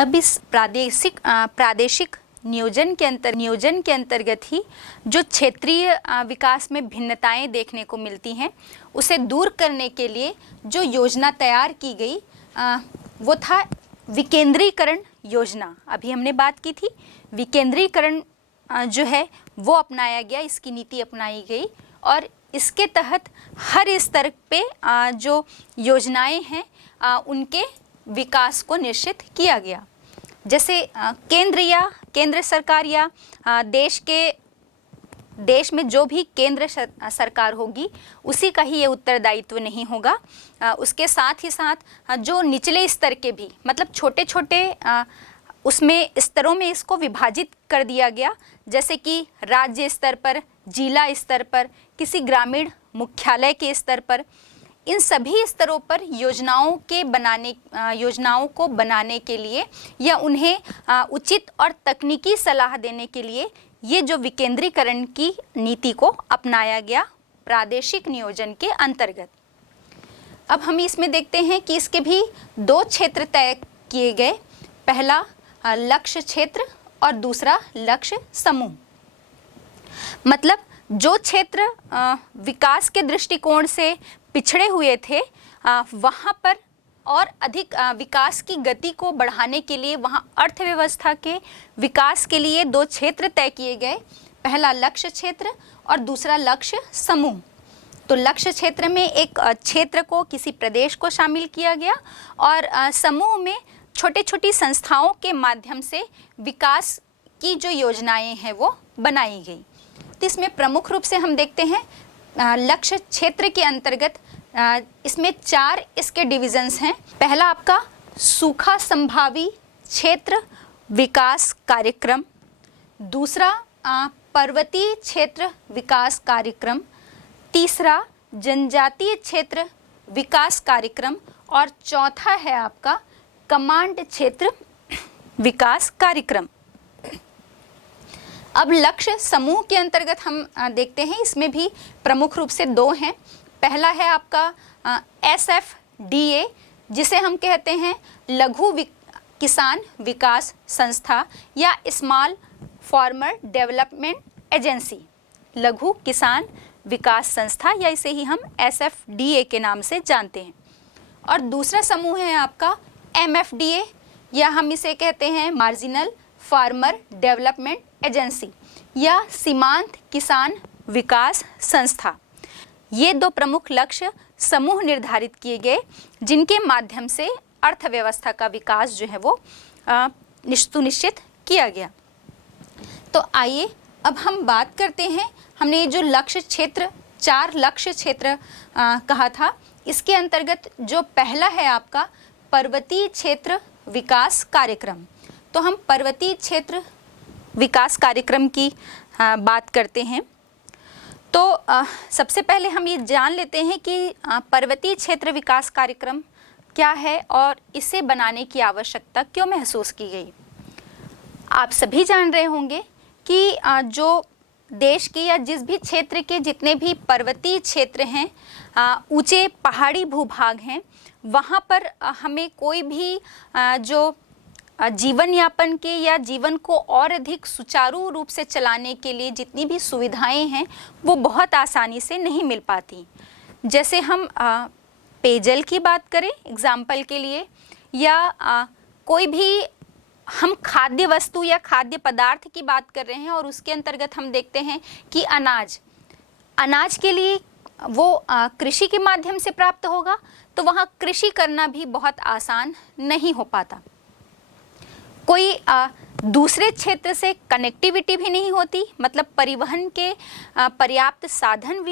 अब इस प्रादेशिक नियोजन के अंतर्गत ही जो क्षेत्रीय विकास में भिन्नताएं देखने को मिलती हैं, उसे दूर करने के लिए जो योजना तैयार की गई वो था विकेंद्रीकरण योजना। अभी हमने बात की थी, विकेंद्रीकरण जो है वो अपनाया गया, इसकी नीति अपनाई गई और इसके तहत हर स्तर पे जो योजनाएं हैं उनके विकास को निश्चित किया गया। जैसे केंद्र सरकार या देश में जो भी केंद्र सरकार होगी उसी का ही ये उत्तरदायित्व नहीं होगा। उसके साथ ही साथ जो निचले स्तर के भी, मतलब छोटे छोटे उसमें स्तरों में इसको विभाजित कर दिया गया, जैसे कि राज्य स्तर पर, जिला स्तर पर, किसी ग्रामीण मुख्यालय के स्तर पर, इन सभी स्तरों पर योजनाओं को बनाने के लिए या उन्हें उचित और तकनीकी सलाह देने के लिए ये जो विकेंद्रीकरण की नीति को अपनाया गया प्रादेशिक नियोजन के अंतर्गत। अब हम इसमें देखते हैं कि इसके भी दो क्षेत्र तय किए गए, पहला लक्ष्य क्षेत्र और दूसरा लक्ष्य समूह। मतलब जो क्षेत्र विकास के दृष्टिकोण से पिछड़े हुए थे वहाँ पर और अधिक विकास की गति को बढ़ाने के लिए वहाँ अर्थव्यवस्था के विकास के लिए दो क्षेत्र तय किए गए, पहला लक्ष्य क्षेत्र और दूसरा लक्ष्य समूह। तो लक्ष्य क्षेत्र में एक क्षेत्र को, किसी प्रदेश को शामिल किया गया और समूह में छोटी छोटी संस्थाओं के माध्यम से विकास की जो योजनाएं हैं वो बनाई गई। तो इसमें प्रमुख रूप से हम देखते हैं लक्ष्य क्षेत्र के अंतर्गत इसमें 4 इसके डिविजन्स हैं। पहला आपका सूखा संभावी क्षेत्र विकास कार्यक्रम, दूसरा पर्वतीय क्षेत्र विकास कार्यक्रम, तीसरा जनजातीय क्षेत्र विकास कार्यक्रम और चौथा है आपका कमांड क्षेत्र विकास कार्यक्रम। अब लक्ष्य समूह के अंतर्गत हम देखते हैं, इसमें भी प्रमुख रूप से 2 हैं। पहला है आपका SFDA, जिसे हम कहते हैं लघु किसान विकास संस्था या स्मॉल फार्मर डेवलपमेंट एजेंसी, लघु किसान विकास संस्था, या इसे ही हम SFDA के नाम से जानते हैं। और दूसरा समूह है आपका MFDA, या हम इसे कहते हैं मार्जिनल फार्मर डेवलपमेंट एजेंसी या सीमांत किसान विकास संस्था। ये 2 प्रमुख लक्ष्य समूह निर्धारित किए गए जिनके माध्यम से अर्थव्यवस्था का विकास जो है वो सुनिश्चित किया गया। तो आइए अब हम बात करते हैं, हमने ये जो लक्ष्य क्षेत्र 4 लक्ष्य क्षेत्र कहा था, इसके अंतर्गत जो पहला है आपका पर्वतीय क्षेत्र विकास कार्यक्रम। तो हम पर्वतीय क्षेत्र विकास कार्यक्रम की बात करते हैं। तो सबसे पहले हम ये जान लेते हैं कि पर्वतीय क्षेत्र विकास कार्यक्रम क्या है और इसे बनाने की आवश्यकता क्यों महसूस की गई। आप सभी जान रहे होंगे कि जो देश के या जिस भी क्षेत्र के जितने भी पर्वतीय क्षेत्र हैं, ऊंचे पहाड़ी भूभाग हैं, वहाँ पर हमें कोई भी जो जीवन यापन के या जीवन को और अधिक सुचारू रूप से चलाने के लिए जितनी भी सुविधाएं हैं वो बहुत आसानी से नहीं मिल पाती। जैसे हम पेयजल की बात करें एग्जाम्पल के लिए, या कोई भी हम खाद्य वस्तु या खाद्य पदार्थ की बात कर रहे हैं और उसके अंतर्गत हम देखते हैं कि अनाज के लिए वो कृषि के माध्यम से प्राप्त होगा, तो वहाँ कृषि करना भी बहुत आसान नहीं हो पाता। कोई दूसरे क्षेत्र से कनेक्टिविटी भी नहीं होती, मतलब परिवहन के पर्याप्त साधन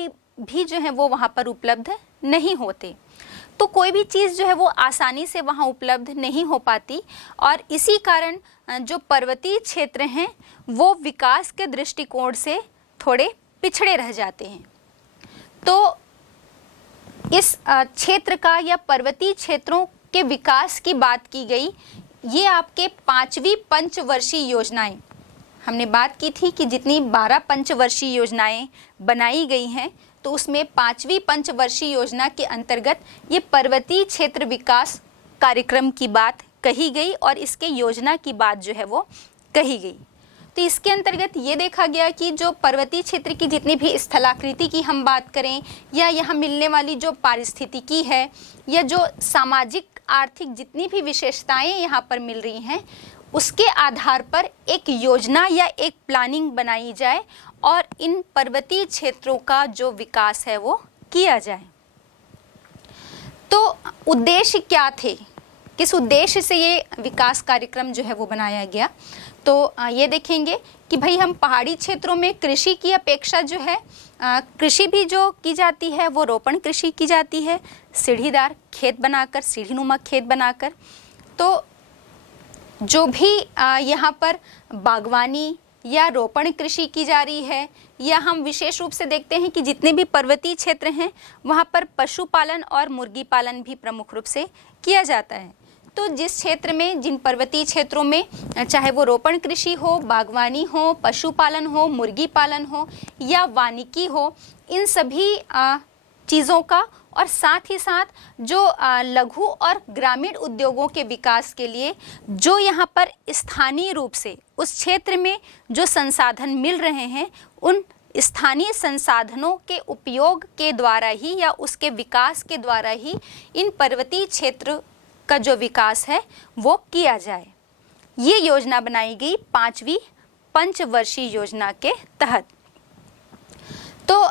भी जो है वो वहाँ पर उपलब्ध नहीं होते। तो कोई भी चीज़ जो है वो आसानी से वहाँ उपलब्ध नहीं हो पाती और इसी कारण जो पर्वतीय क्षेत्र हैं वो विकास के दृष्टिकोण से थोड़े पिछड़े रह जाते हैं। तो इस क्षेत्र का या पर्वतीय क्षेत्रों के विकास की बात की गई। ये आपके 5वीं पंचवर्षीय योजनाएं, हमने बात की थी कि जितनी 12 पंचवर्षीय योजनाएं बनाई गई हैं तो उसमें 5वीं पंचवर्षीय योजना के अंतर्गत ये पर्वतीय क्षेत्र विकास कार्यक्रम की बात कही गई और इसके योजना की बात जो है वो कही गई। तो इसके अंतर्गत ये देखा गया कि जो पर्वतीय क्षेत्र की जितनी भी स्थलाकृति की हम बात करें या यहाँ मिलने वाली जो पारिस्थितिकी है या जो सामाजिक आर्थिक जितनी भी विशेषताएं यहाँ पर मिल रही हैं, उसके आधार पर एक योजना या एक प्लानिंग बनाई जाए और इन पर्वतीय क्षेत्रों का जो विकास है वो किया जाए। तो उद्देश्य क्या थे, किस उद्देश्य से ये विकास कार्यक्रम जो है वो बनाया गया? तो ये देखेंगे कि भाई हम पहाड़ी क्षेत्रों में कृषि की अपेक्षा जो है कृषि भी जो की जाती है वो रोपण कृषि की जाती है, सीढ़ीदार खेत बनाकर, सीढ़ीनुमा खेत बनाकर। तो जो भी यहाँ पर बागवानी या रोपण कृषि की जा रही है, या हम विशेष रूप से देखते हैं कि जितने भी पर्वतीय क्षेत्र हैं वहाँ पर पशुपालन और मुर्गी पालन भी प्रमुख रूप से किया जाता है। तो जिस क्षेत्र में, जिन पर्वतीय क्षेत्रों में चाहे वो रोपण कृषि हो, बागवानी हो, पशुपालन हो, मुर्गी पालन हो या वानिकी हो, इन सभी चीज़ों का और साथ ही साथ जो लघु और ग्रामीण उद्योगों के विकास के लिए जो यहाँ पर स्थानीय रूप से उस क्षेत्र में जो संसाधन मिल रहे हैं, उन स्थानीय संसाधनों के उपयोग के द्वारा ही या उसके विकास के द्वारा ही इन पर्वतीय क्षेत्र का जो विकास है वो किया जाए। ये योजना बनाई गई 5वीं पंचवर्षीय योजना के तहत। तो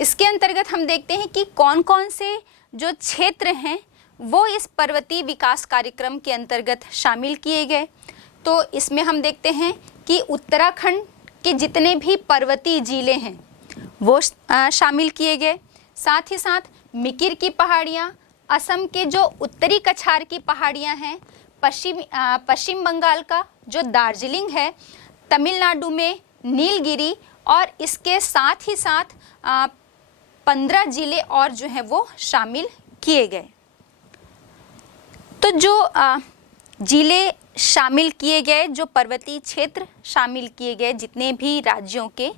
इसके अंतर्गत हम देखते हैं कि कौन कौन से जो क्षेत्र हैं वो इस पर्वतीय विकास कार्यक्रम के अंतर्गत शामिल किए गए। तो इसमें हम देखते हैं कि उत्तराखंड के जितने भी पर्वतीय जिले हैं वो शामिल किए गए। साथ ही साथ मिकिर की पहाड़ियाँ, असम के जो उत्तरी कछार की पहाड़ियाँ हैं, पश्चिम बंगाल का जो दार्जिलिंग है, तमिलनाडु में नीलगिरी और इसके साथ ही साथ 15 जिले और जो हैं वो शामिल किए गए। तो जो जिले शामिल किए गए, जो पर्वतीय क्षेत्र शामिल किए गए जितने भी राज्यों के,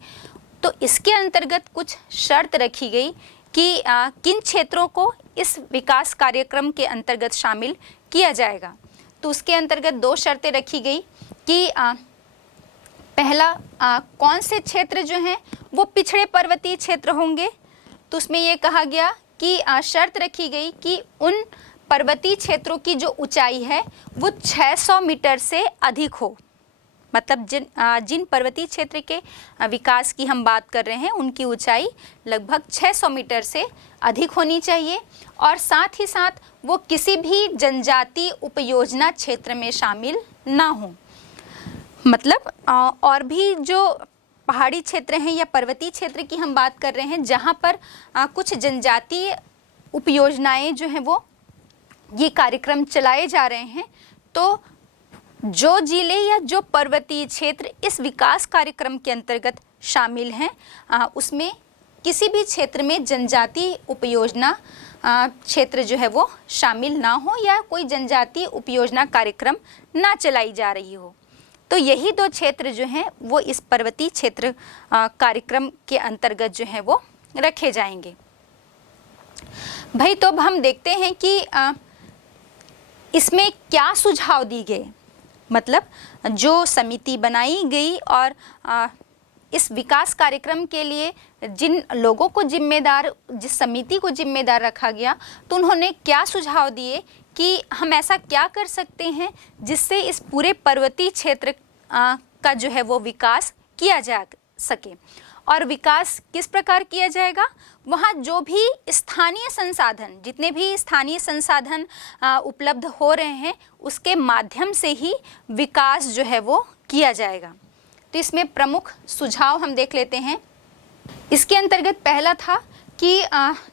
तो इसके अंतर्गत कुछ शर्त रखी गई कि किन क्षेत्रों को इस विकास कार्यक्रम के अंतर्गत शामिल किया जाएगा। तो उसके अंतर्गत 2 शर्तें रखी गई कि पहला कौन से क्षेत्र जो हैं वो पिछड़े पर्वतीय क्षेत्र होंगे। तो उसमें ये कहा गया कि शर्त रखी गई कि उन पर्वतीय क्षेत्रों की जो ऊंचाई है वो 600 मीटर से अधिक हो। मतलब जिन पर्वतीय क्षेत्र के विकास की हम बात कर रहे हैं उनकी ऊंचाई लगभग 600 मीटर से अधिक होनी चाहिए और साथ ही साथ वो किसी भी जनजातीय उपयोजना क्षेत्र में शामिल ना हो। मतलब और भी जो पहाड़ी क्षेत्र हैं या पर्वतीय क्षेत्र की हम बात कर रहे हैं जहाँ पर कुछ जनजातीय उपयोजनाएं जो हैं वो ये कार्यक्रम चलाए जा रहे हैं, तो जो जिले या जो पर्वतीय क्षेत्र इस विकास कार्यक्रम के अंतर्गत शामिल हैं उसमें किसी भी क्षेत्र में जनजातीय उपयोजना क्षेत्र जो है वो शामिल ना हो या कोई जनजातीय उपयोजना कार्यक्रम ना चलाई जा रही हो। तो यही 2 क्षेत्र जो हैं वो इस पर्वतीय क्षेत्र कार्यक्रम के अंतर्गत जो है वो रखे जाएंगे। भाई तो अब हम देखते हैं कि इसमें क्या सुझाव दिए गए। मतलब जो समिति बनाई गई और इस विकास कार्यक्रम के लिए जिन लोगों को जिम्मेदार, जिस समिति को जिम्मेदार रखा गया, तो उन्होंने क्या सुझाव दिए कि हम ऐसा क्या कर सकते हैं जिससे इस पूरे पर्वतीय क्षेत्र का जो है वो विकास किया जा सके। और विकास किस प्रकार किया जाएगा, वहाँ जो भी स्थानीय संसाधन, जितने भी स्थानीय संसाधन उपलब्ध हो रहे हैं उसके माध्यम से ही विकास जो है वो किया जाएगा। तो इसमें प्रमुख सुझाव हम देख लेते हैं। इसके अंतर्गत पहला था कि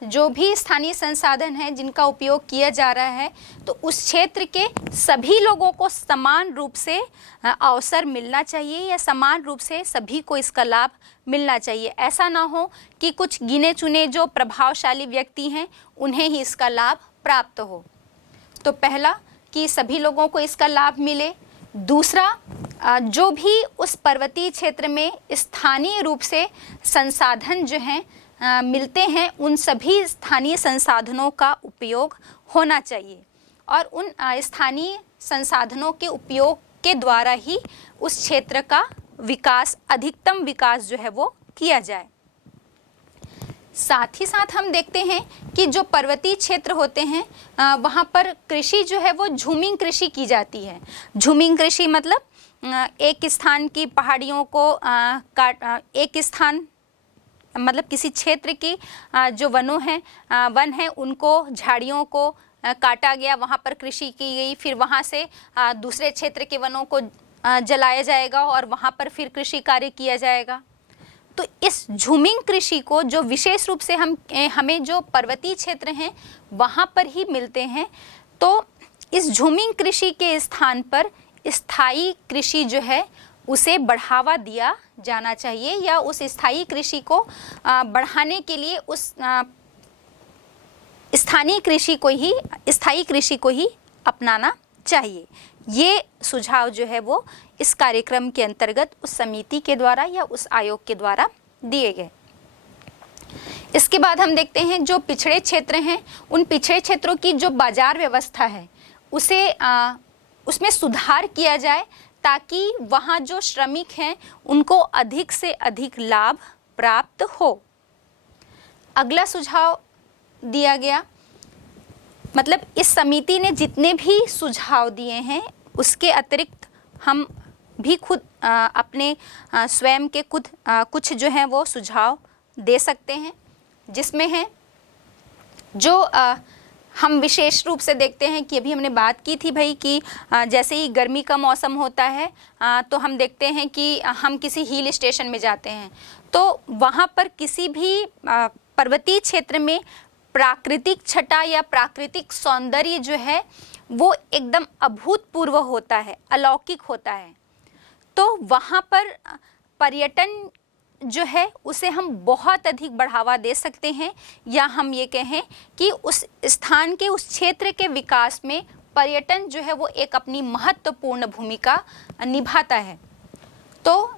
जो भी स्थानीय संसाधन है जिनका उपयोग किया जा रहा है तो उस क्षेत्र के सभी लोगों को समान रूप से अवसर मिलना चाहिए या समान रूप से सभी को इसका लाभ मिलना चाहिए। ऐसा ना हो कि कुछ गिने चुने जो प्रभावशाली व्यक्ति हैं उन्हें ही इसका लाभ प्राप्त हो। तो पहला कि सभी लोगों को इसका लाभ मिले। दूसरा, जो भी उस पर्वतीय क्षेत्र में स्थानीय रूप से संसाधन जो हैं मिलते हैं उन सभी स्थानीय संसाधनों का उपयोग होना चाहिए और उन स्थानीय संसाधनों के उपयोग के द्वारा ही उस क्षेत्र का विकास, अधिकतम विकास जो है वो किया जाए। साथ ही साथ हम देखते हैं कि जो पर्वतीय क्षेत्र होते हैं वहाँ पर कृषि जो है वो झूमिंग कृषि की जाती है। झूमिंग कृषि मतलब एक स्थान की पहाड़ियों को एक स्थान मतलब किसी क्षेत्र की जो वन है उनको, झाड़ियों को काटा गया, वहाँ पर कृषि की गई, फिर वहाँ से दूसरे क्षेत्र के वनों को जलाया जाएगा और वहाँ पर फिर कृषि कार्य किया जाएगा। तो इस झूमिंग कृषि को जो विशेष रूप से हमें जो पर्वतीय क्षेत्र हैं वहाँ पर ही मिलते हैं, तो इस झूमिंग कृषि के स्थान पर स्थायी कृषि जो है उसे बढ़ावा दिया जाना चाहिए, या उस स्थायी कृषि को बढ़ाने के लिए उस स्थानीय स्थायी कृषि को ही अपनाना चाहिए। ये सुझाव जो है वो इस कार्यक्रम के अंतर्गत उस समिति के द्वारा या उस आयोग के द्वारा दिए गए। इसके बाद हम देखते हैं जो पिछड़े क्षेत्र हैं, उन पिछड़े क्षेत्रों की जो बाजार व्यवस्था है उसमें सुधार किया जाए, ताकि वहाँ जो श्रमिक हैं उनको अधिक से अधिक लाभ प्राप्त हो। अगला सुझाव दिया गया, मतलब इस समिति ने जितने भी सुझाव दिए हैं उसके अतिरिक्त हम भी खुद अपने स्वयं के कुछ जो हैं वो सुझाव दे सकते हैं, जिसमें है जो हम विशेष रूप से देखते हैं कि अभी हमने बात की थी भाई कि जैसे ही गर्मी का मौसम होता है तो हम देखते हैं कि हम किसी हिल स्टेशन में जाते हैं, तो वहाँ पर किसी भी पर्वतीय क्षेत्र में प्राकृतिक छटा या प्राकृतिक सौंदर्य जो है वो एकदम अभूतपूर्व होता है, अलौकिक होता है। तो वहाँ पर पर्यटन जो है उसे हम बहुत अधिक बढ़ावा दे सकते हैं, या हम ये कहें कि उस स्थान के, उस क्षेत्र के विकास में पर्यटन जो है वो एक अपनी महत्वपूर्ण भूमिका निभाता है। तो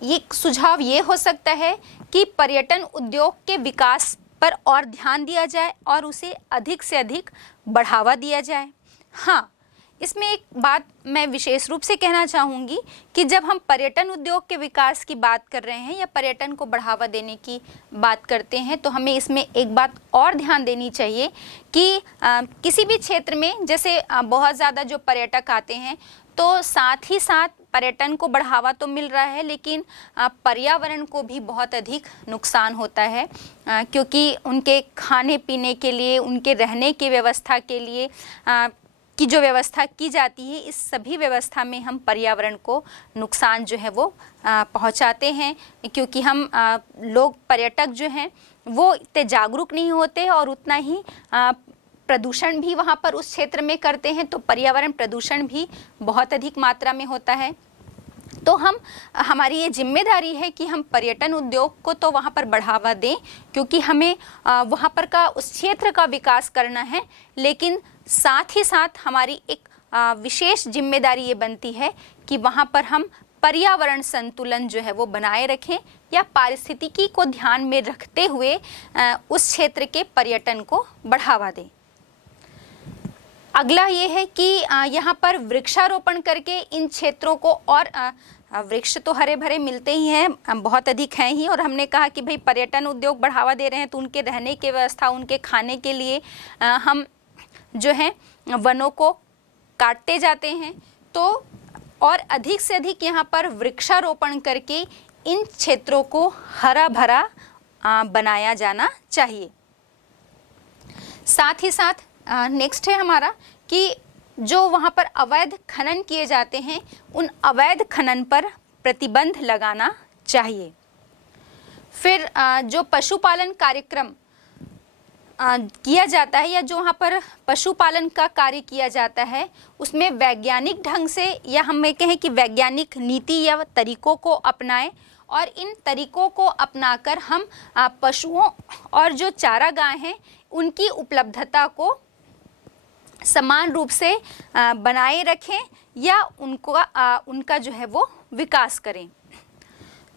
ये सुझाव ये हो सकता है कि पर्यटन उद्योग के विकास पर और ध्यान दिया जाए और उसे अधिक से अधिक बढ़ावा दिया जाए। हाँ, इसमें एक बात मैं विशेष रूप से कहना चाहूँगी कि जब हम पर्यटन उद्योग के विकास की बात कर रहे हैं या पर्यटन को बढ़ावा देने की बात करते हैं, तो हमें इसमें एक बात और ध्यान देनी चाहिए कि किसी भी क्षेत्र में जैसे बहुत ज़्यादा जो पर्यटक आते हैं, तो साथ ही साथ पर्यटन को बढ़ावा तो मिल रहा है, लेकिन पर्यावरण को भी बहुत अधिक नुकसान होता है, क्योंकि उनके खाने पीने के लिए, उनके रहने की व्यवस्था के लिए की जो व्यवस्था की जाती है, इस सभी व्यवस्था में हम पर्यावरण को नुकसान जो है वो पहुंचाते हैं, क्योंकि हम लोग पर्यटक जो हैं वो इतने जागरूक नहीं होते और उतना ही प्रदूषण भी वहाँ पर उस क्षेत्र में करते हैं, तो पर्यावरण प्रदूषण भी बहुत अधिक मात्रा में होता है। तो हमारी ये जिम्मेदारी है कि हम पर्यटन उद्योग को तो वहाँ पर बढ़ावा दें, क्योंकि हमें वहाँ पर का उस क्षेत्र का विकास करना है, लेकिन साथ ही साथ हमारी एक विशेष जिम्मेदारी ये बनती है कि वहाँ पर हम पर्यावरण संतुलन जो है वो बनाए रखें, या पारिस्थितिकी को ध्यान में रखते हुए उस क्षेत्र के पर्यटन को बढ़ावा दें। अगला ये है कि यहाँ पर वृक्षारोपण करके इन क्षेत्रों को, और वृक्ष तो हरे भरे मिलते ही हैं, बहुत अधिक हैं ही, और हमने कहा कि भाई पर्यटन उद्योग बढ़ावा दे रहे हैं तो उनके रहने की व्यवस्था, उनके खाने के लिए हम जो है वनों को काटते जाते हैं। तो और अधिक से अधिक यहाँ पर वृक्षारोपण करके इन क्षेत्रों को हरा भरा बनाया जाना चाहिए। साथ ही साथ नेक्स्ट है हमारा कि जो वहाँ पर अवैध खनन किए जाते हैं, उन अवैध खनन पर प्रतिबंध लगाना चाहिए। फिर जो पशुपालन कार्यक्रम किया जाता है, या जो वहाँ पर पशुपालन का कार्य किया जाता है, उसमें वैज्ञानिक ढंग से, या हम ये कहें कि वैज्ञानिक नीति या तरीकों को अपनाएं, और इन तरीकों को अपनाकर हम पशुओं और जो चारागाह हैं उनकी उपलब्धता को समान रूप से बनाए रखें, या उनका जो है वो विकास करें।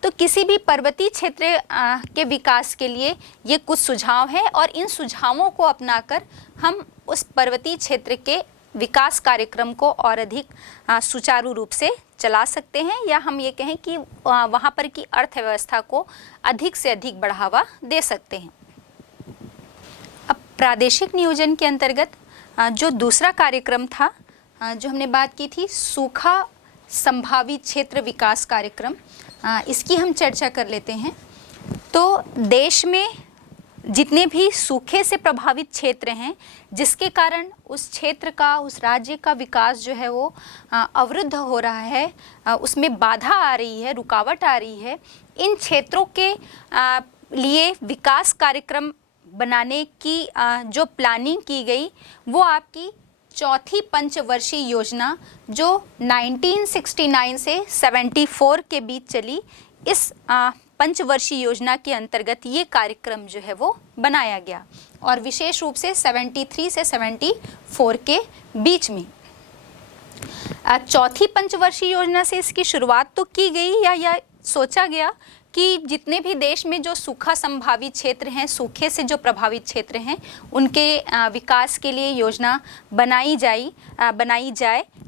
तो किसी भी पर्वतीय क्षेत्र के विकास के लिए ये कुछ सुझाव हैं, और इन सुझावों को अपनाकर हम उस पर्वतीय क्षेत्र के विकास कार्यक्रम को और अधिक सुचारू रूप से चला सकते हैं, या हम ये कहें कि वहाँ पर की अर्थव्यवस्था को अधिक से अधिक बढ़ावा दे सकते हैं। अब प्रादेशिक नियोजन के अंतर्गत जो दूसरा कार्यक्रम था, जो हमने बात की थी, सूखा संभावित क्षेत्र विकास कार्यक्रम, इसकी हम चर्चा कर लेते हैं। तो देश में जितने भी सूखे से प्रभावित क्षेत्र हैं, जिसके कारण उस क्षेत्र का, उस राज्य का विकास जो है वो अवरुद्ध हो रहा है, उसमें बाधा आ रही है, रुकावट आ रही है, इन क्षेत्रों के लिए विकास कार्यक्रम बनाने की जो प्लानिंग की गई वो आपकी चौथी पंचवर्षीय योजना जो 1969 से 74 के बीच चली, इस पंचवर्षीय योजना के अंतर्गत ये कार्यक्रम जो है वो बनाया गया, और विशेष रूप से 73 से 74 के बीच में। चौथी पंचवर्षीय योजना से इसकी शुरुआत तो की गई, या सोचा गया कि जितने भी देश में जो सूखा संभावित क्षेत्र हैं, सूखे से जो प्रभावित क्षेत्र हैं, उनके विकास के लिए योजना बनाई जाए,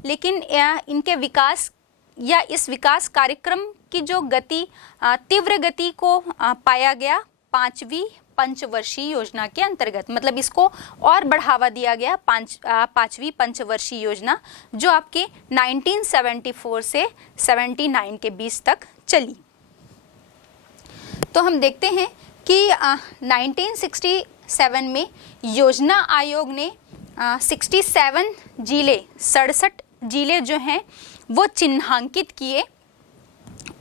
लेकिन इनके विकास या इस विकास कार्यक्रम की जो गति, तीव्र गति को पाया गया पांचवी पंचवर्षीय योजना के अंतर्गत, मतलब इसको और बढ़ावा दिया गया पांचवी पंचवर्षीय योजना, जो आपके 1974 से 79 के बीच तक चली। तो हम देखते हैं कि 1967 में योजना आयोग ने 67 जिले जो हैं वो चिन्हांकित किए,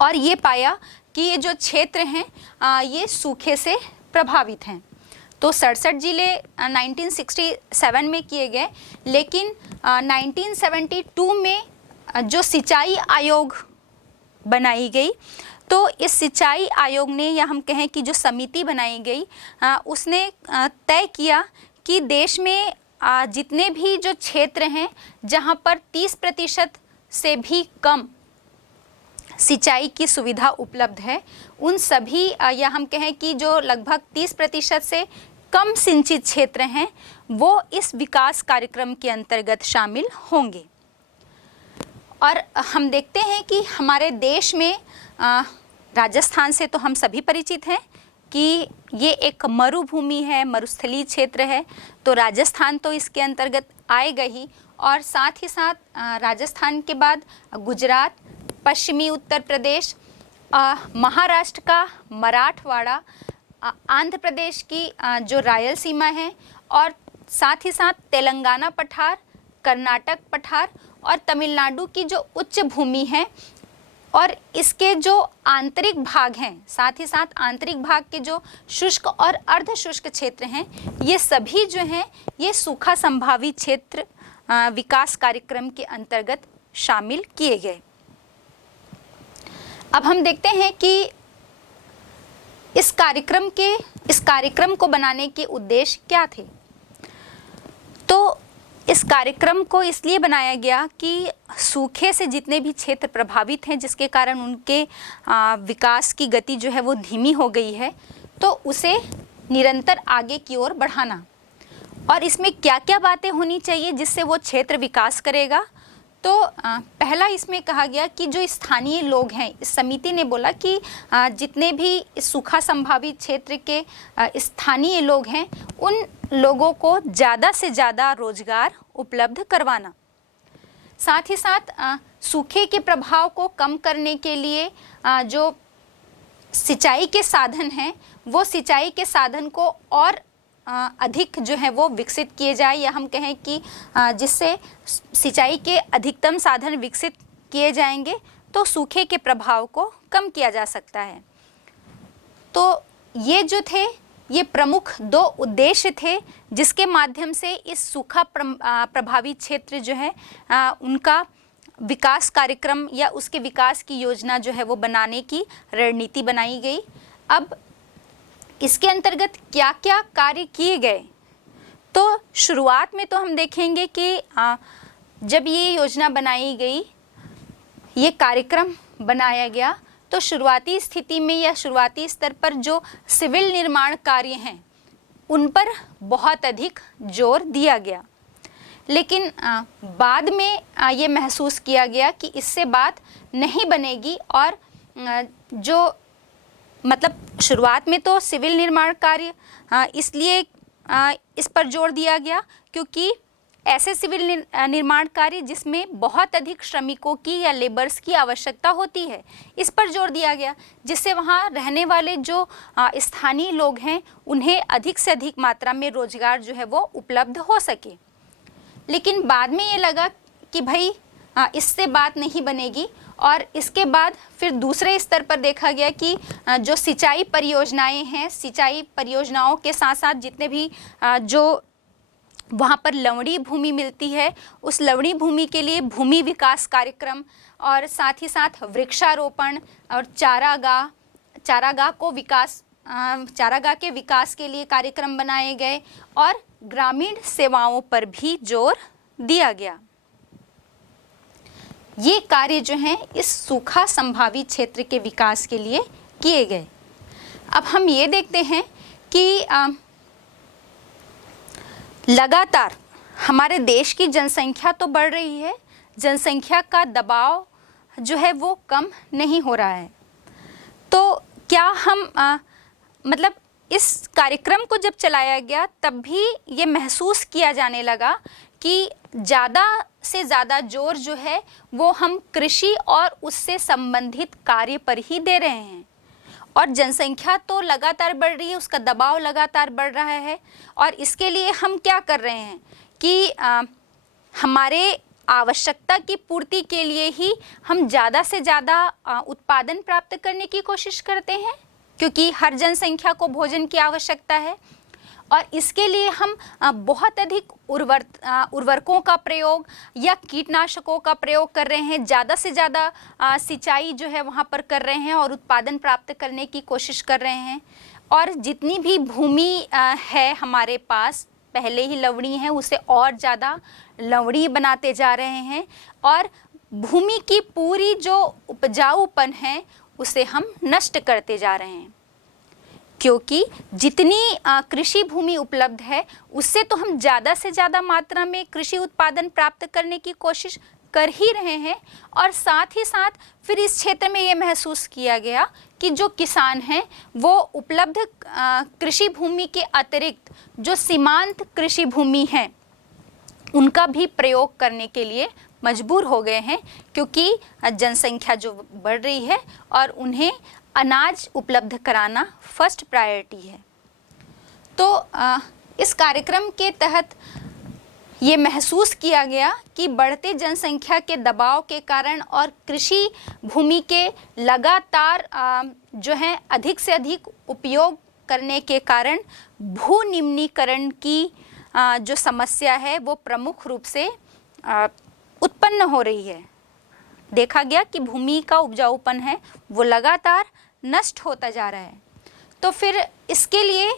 और ये पाया कि ये जो क्षेत्र हैं ये सूखे से प्रभावित हैं। तो 67 जिले 1967 में किए गए, लेकिन 1972 में जो सिंचाई आयोग बनाई गई, तो इस सिंचाई आयोग ने, या हम कहें कि जो समिति बनाई गई, उसने तय किया कि देश में जितने भी जो क्षेत्र हैं जहां पर 30% से भी कम सिंचाई की सुविधा उपलब्ध है, उन सभी, या हम कहें कि जो लगभग 30% से कम सिंचित क्षेत्र हैं, वो इस विकास कार्यक्रम के अंतर्गत शामिल होंगे। और हम देखते हैं कि हमारे देश में राजस्थान से तो हम सभी परिचित हैं कि ये एक मरुभूमि है, मरुस्थलीय क्षेत्र है, तो राजस्थान तो इसके अंतर्गत आएगा ही, और साथ ही साथ राजस्थान के बाद गुजरात, पश्चिमी उत्तर प्रदेश, महाराष्ट्र का मराठवाड़ा, आंध्र प्रदेश की जो रायलसीमा है, और साथ ही साथ तेलंगाना पठार, कर्नाटक पठार और तमिलनाडु की जो उच्च भूमि है, और इसके जो आंतरिक भाग हैं, साथ ही साथ आंतरिक भाग के जो शुष्क और अर्ध शुष्क क्षेत्र हैं, ये सभी जो हैं ये सूखा संभावित क्षेत्र विकास कार्यक्रम के अंतर्गत शामिल किए गए। अब हम देखते हैं कि इस कार्यक्रम को बनाने के उद्देश्य क्या थे। तो इस कार्यक्रम को इसलिए बनाया गया कि सूखे से जितने भी क्षेत्र प्रभावित हैं, जिसके कारण उनके विकास की गति जो है वो धीमी हो गई है, तो उसे निरंतर आगे की ओर बढ़ाना, और इसमें क्या क्या बातें होनी चाहिए जिससे वो क्षेत्र विकास करेगा। तो पहला इसमें कहा गया कि जो स्थानीय लोग हैं, इस समिति ने बोला कि जितने भी इस सूखा संभावित क्षेत्र के स्थानीय लोग हैं, उन लोगों को ज़्यादा से ज़्यादा रोजगार उपलब्ध करवाना। साथ ही साथ सूखे के प्रभाव को कम करने के लिए जो सिंचाई के साधन हैं, वो सिंचाई के साधन को और अधिक जो है वो विकसित किए जाए, या हम कहें कि जिससे सिंचाई के अधिकतम साधन विकसित किए जाएंगे तो सूखे के प्रभाव को कम किया जा सकता है। तो ये जो थे ये प्रमुख दो उद्देश्य थे जिसके माध्यम से इस सूखा प्रभावित क्षेत्र जो है उनका विकास कार्यक्रम या उसके विकास की योजना जो है वो बनाने की रणनीति बनाई गई। अब इसके अंतर्गत क्या क्या कार्य किए गए, तो शुरुआत में तो हम देखेंगे कि जब ये योजना बनाई गई, ये कार्यक्रम बनाया गया, तो शुरुआती स्थिति में या शुरुआती स्तर पर जो सिविल निर्माण कार्य हैं उन पर बहुत अधिक जोर दिया गया। लेकिन बाद में ये महसूस किया गया कि इससे बात नहीं बनेगी और जो मतलब शुरुआत में तो सिविल निर्माण कार्य इसलिए इस पर जोर दिया गया क्योंकि ऐसे सिविल निर्माण कार्य जिसमें बहुत अधिक श्रमिकों की या लेबर्स की आवश्यकता होती है, इस पर जोर दिया गया, जिससे वहाँ रहने वाले जो स्थानीय लोग हैं उन्हें अधिक से अधिक मात्रा में रोजगार जो है वो उपलब्ध हो सके। लेकिन बाद में ये लगा कि भाई इससे बात नहीं बनेगी और इसके बाद फिर दूसरे स्तर पर देखा गया कि जो सिंचाई परियोजनाएं हैं, सिंचाई परियोजनाओं के साथ साथ जितने भी जो वहाँ पर लवणी भूमि मिलती है, उस लवणी भूमि के लिए भूमि विकास कार्यक्रम और साथ ही साथ वृक्षारोपण और चारागाह के विकास के लिए कार्यक्रम बनाए गए और ग्रामीण सेवाओं पर भी जोर दिया गया। ये कार्य जो हैं इस सूखा संभावित क्षेत्र के विकास के लिए किए गए। अब हम ये देखते हैं कि लगातार हमारे देश की जनसंख्या तो बढ़ रही है, जनसंख्या का दबाव जो है वो कम नहीं हो रहा है। तो क्या हम मतलब इस कार्यक्रम को जब चलाया गया तब भी ये महसूस किया जाने लगा कि ज़्यादा से ज़्यादा जोर जो है वो हम कृषि और उससे संबंधित कार्य पर ही दे रहे हैं और जनसंख्या तो लगातार बढ़ रही है, उसका दबाव लगातार बढ़ रहा है और इसके लिए हम क्या कर रहे हैं कि हमारे आवश्यकता की पूर्ति के लिए ही हम ज़्यादा से ज़्यादा उत्पादन प्राप्त करने की कोशिश करते हैं क्योंकि हर जनसंख्या को भोजन की आवश्यकता है और इसके लिए हम बहुत अधिक उर्वरकों का प्रयोग या कीटनाशकों का प्रयोग कर रहे हैं, ज़्यादा से ज़्यादा सिंचाई जो है वहाँ पर कर रहे हैं और उत्पादन प्राप्त करने की कोशिश कर रहे हैं और जितनी भी भूमि है हमारे पास पहले ही लवणी है उसे और ज़्यादा लवणी बनाते जा रहे हैं और भूमि की पूरी जो उपजाऊपन है उसे हम नष्ट करते जा रहे हैं क्योंकि जितनी कृषि भूमि उपलब्ध है उससे तो हम ज़्यादा से ज़्यादा मात्रा में कृषि उत्पादन प्राप्त करने की कोशिश कर ही रहे हैं और साथ ही साथ फिर इस क्षेत्र में ये महसूस किया गया कि जो किसान हैं वो उपलब्ध कृषि भूमि के अतिरिक्त जो सीमांत कृषि भूमि है उनका भी प्रयोग करने के लिए मजबूर हो गए हैं क्योंकि जनसंख्या जो बढ़ रही है और उन्हें अनाज उपलब्ध कराना फर्स्ट प्रायोरिटी है। तो इस कार्यक्रम के तहत ये महसूस किया गया कि बढ़ते जनसंख्या के दबाव के कारण और कृषि भूमि के लगातार जो है अधिक से अधिक उपयोग करने के कारण भूनिम्नीकरण की जो समस्या है वो प्रमुख रूप से उत्पन्न हो रही है। देखा गया कि भूमि का उपजाऊपन है वो लगातार नष्ट होता जा रहा है। तो फिर इसके लिए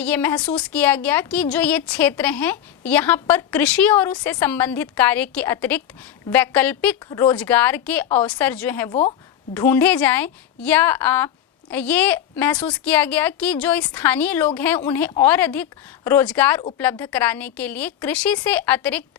ये महसूस किया गया कि जो ये क्षेत्र हैं यहाँ पर कृषि और उससे संबंधित कार्य के अतिरिक्त वैकल्पिक रोजगार के अवसर जो हैं वो ढूंढे जाएं या ये महसूस किया गया कि जो स्थानीय लोग हैं उन्हें और अधिक रोजगार उपलब्ध कराने के लिए कृषि से अतिरिक्त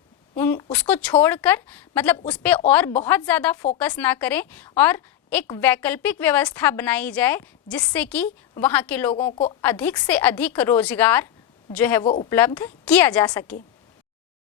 उसको छोड़कर मतलब उस पर और बहुत ज़्यादा फोकस ना करें और एक वैकल्पिक व्यवस्था बनाई जाए जिससे कि वहाँ के लोगों को अधिक से अधिक रोजगार जो है वो उपलब्ध किया जा सके।